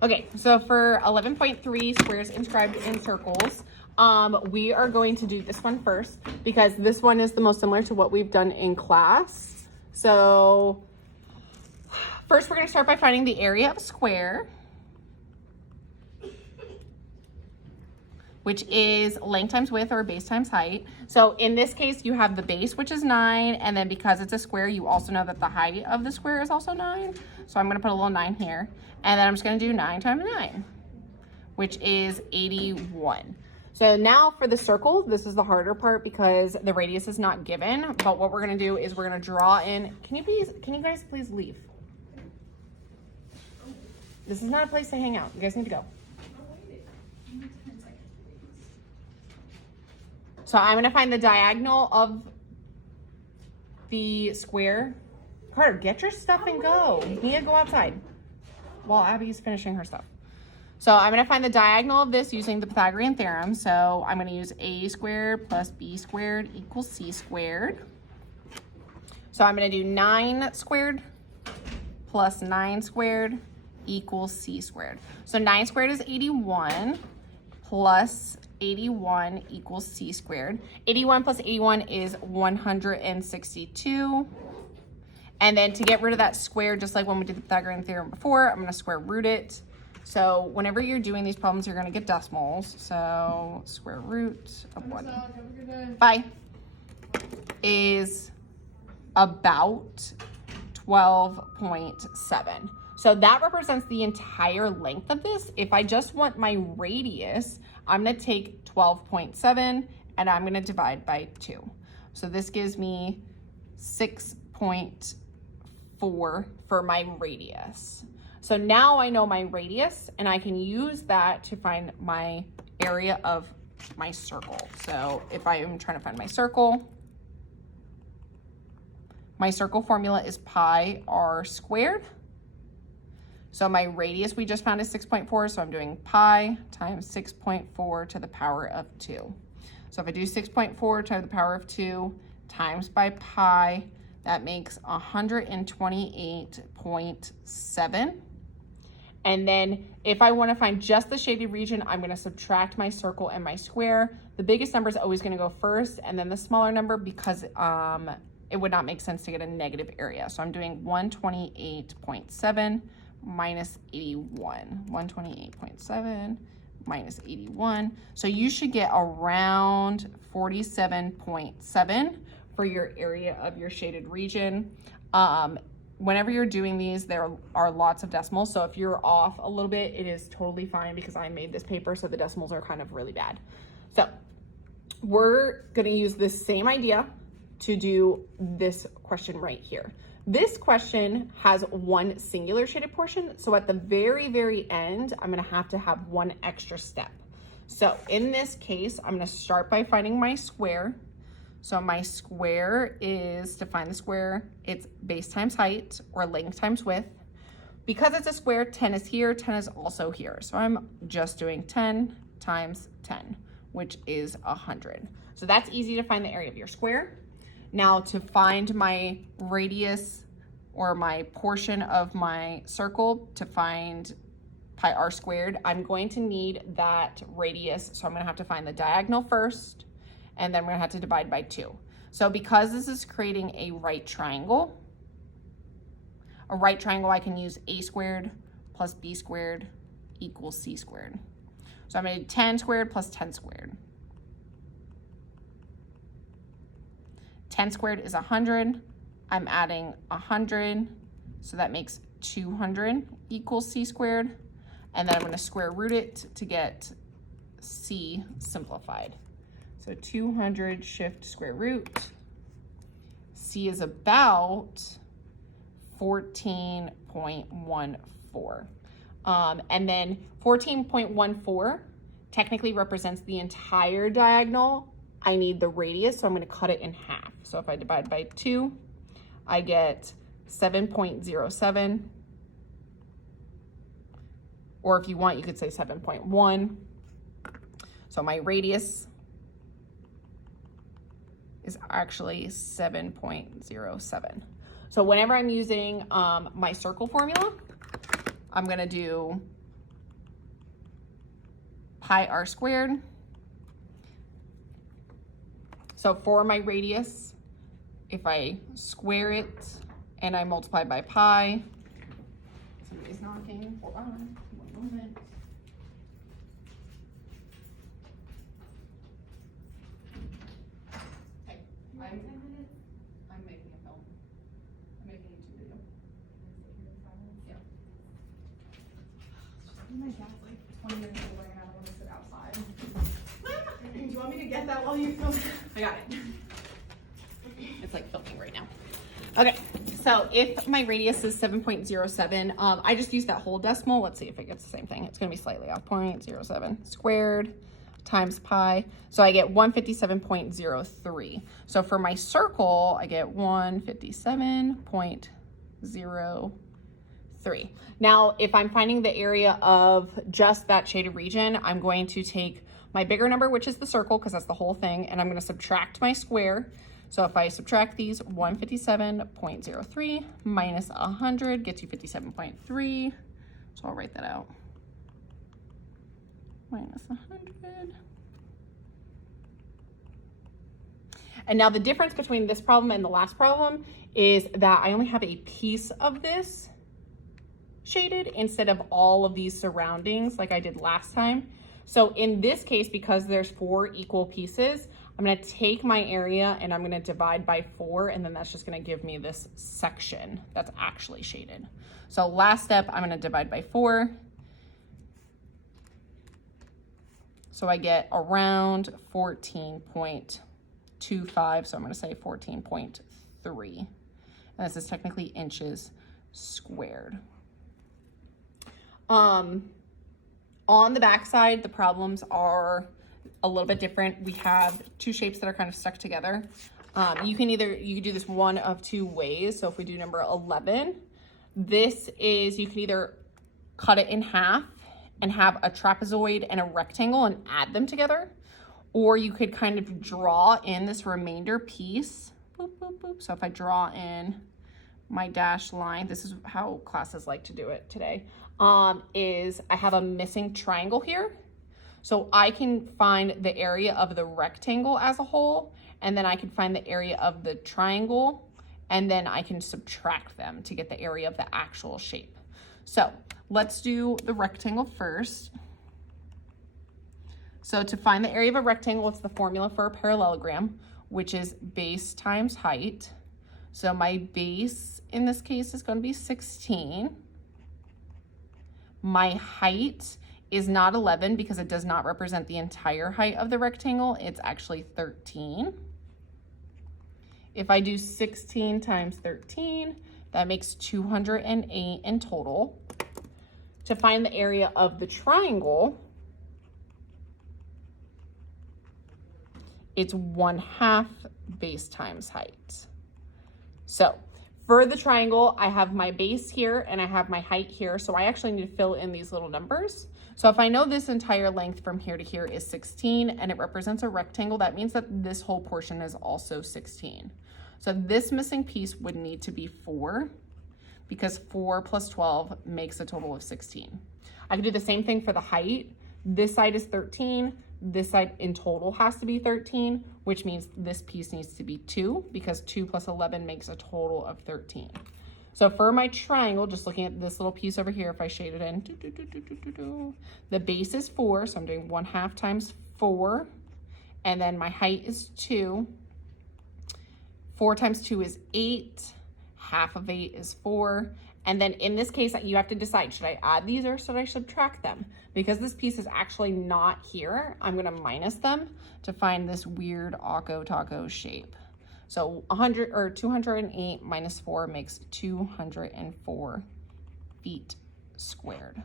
Okay, so for 11.3 squares inscribed in circles, we are going to do this one first because this one is the most similar to what we've done in class. So first we're going to start by finding the area of a square, which is length times width or base times height. So in this case, you have the base, which is 9, and then because it's a square, you also know that the height of the square is also 9. So I'm gonna put a little 9 here, and then I'm just gonna do 9 times 9, which is 81. So now for the circle, this is the harder part because the radius is not given, but what we're gonna do is we're gonna draw in, can you guys please leave? This is not a place to hang out. You guys need to go. So I'm gonna find the diagonal of the square. Carter, get your stuff and go. You need to go outside while Abby's finishing her stuff. So I'm gonna find the diagonal of this using the Pythagorean theorem. So I'm gonna use a squared plus b squared equals c squared. So I'm gonna do 9 squared plus 9 squared equals c squared. So 9 squared is 81 plus 81 equals c squared. 81 plus 81 is 162. And then to get rid of that square, just like when we did the Pythagorean theorem before, I'm gonna square root it. So whenever you're doing these problems, you're gonna get decimals. So square root of 1. Bye. Is about 12.7. So that represents the entire length of this. If I just want my radius, I'm gonna take 12.7 and I'm gonna divide by 2. So this gives me 6.4 for my radius. So now I know my radius and I can use that to find my area of my circle. So if I am trying to find my circle formula is pi r squared. So my radius we just found is 6.4, so I'm doing pi times 6.4 to the power of 2. So if I do 6.4 to the power of 2 times by pi, that makes 128.7. And then if I want to find just the shaded region, I'm going to subtract my circle and my square. The biggest number is always going to go first, and then the smaller number because it would not make sense to get a negative area. So I'm doing 128.7 minus 81. 128.7 minus 81. So you should get around 47.7 for your area of your shaded region. Whenever you're doing these, there are lots of decimals. So if you're off a little bit, it is totally fine because I made this paper, so the decimals are kind of really bad. So we're gonna use this same idea to do this question right here. This question has one singular shaded portion. So at the very, very end, I'm gonna have to have one extra step. So in this case, I'm gonna start by finding my square. So my square is, to find the square, it's base times height or length times width. Because it's a square, 10 is here, 10 is also here. So I'm just doing 10 times 10, which is 100. So that's easy to find the area of your square. Now to find my radius or my portion of my circle, to find pi r squared, I'm going to need that radius. So I'm gonna have to find the diagonal first, and then we're gonna have to divide by 2. So because this is creating a right triangle, I can use a squared plus b squared equals c squared. So I'm gonna do 10 squared plus 10 squared. 10 squared is 100. I'm adding 100, so that makes 200 equals c squared. And then I'm gonna square root it to get c simplified. So 200 shift square root. C is about 14.14. And then 14.14 technically represents the entire diagonal. I need the radius, so I'm going to cut it in half. So if I divide by 2, I get 7.07. Or if you want, you could say 7.1. So my radius is actually 7.07. So whenever I'm using my circle formula, I'm gonna do pi r squared. So for my radius, if I square it and I multiply by pi, somebody's knocking, hold on, one moment. Okay, I'm making a film. I'm making a YouTube video. Yeah. My dad's like 20 minutes away and I don't want to sit outside. Do you want me to get that while you film? I got it. It's like filming right now. Okay, so if my radius is 7.07, I just used that whole decimal. Let's see if it gets the same thing. It's gonna be slightly off, 0.07 squared times pi. So I get 157.03. So for my circle, I get 157.03. Now, if I'm finding the area of just that shaded region, I'm going to take my bigger number, which is the circle, because that's the whole thing, and I'm going to subtract my square. So if I subtract these, 157.03 minus 100 gets you 57.3. So I'll write that out. Minus 100. And now the difference between this problem and the last problem is that I only have a piece of this shaded instead of all of these surroundings like I did last time. So in this case, because there's 4 equal pieces, I'm gonna take my area and I'm gonna divide by 4, and then that's just gonna give me this section that's actually shaded. So last step, I'm gonna divide by 4. So I get around 14.25, so I'm gonna say 14.3. And this is technically inches squared. On the back side, the problems are a little bit different. We have 2 shapes that are kind of stuck together. You can do this one of 2 ways. So if we do number 11, this is, you can either cut it in half and have a trapezoid and a rectangle and add them together, or you could kind of draw in this remainder piece. Boop, boop, boop. So if I draw in my dashed line, this is how classes like to do it today, is I have a missing triangle here. So I can find the area of the rectangle as a whole, and then I can find the area of the triangle, and then I can subtract them to get the area of the actual shape. So let's do the rectangle first. So to find the area of a rectangle, it's the formula for a parallelogram, which is base times height. So my base in this case is going to be 16. My height is not 11 because it does not represent the entire height of the rectangle. It's actually 13. If I do 16 times 13, that makes 208 in total. To find the area of the triangle, it's 1/2 base times height. So for the triangle, I have my base here and I have my height here. So I actually need to fill in these little numbers. So if I know this entire length from here to here is 16 and it represents a rectangle, that means that this whole portion is also 16. So this missing piece would need to be 4, because 4 plus 12 makes a total of 16. I can do the same thing for the height. This side is 13. This side in total has to be 13, which means this piece needs to be 2, because 2 plus 11 makes a total of 13. So for my triangle, just looking at this little piece over here, if I shade it in, the base is 4, so I'm doing 1/2 times 4, and then my height is 2. 4 times 2 is 8, 1/2 of 8 is 4, and then in this case, you have to decide, should I add these or should I subtract them? Because this piece is actually not here, I'm gonna minus them to find this weird Akko Taco shape. So 208 minus 4 makes 204 feet squared.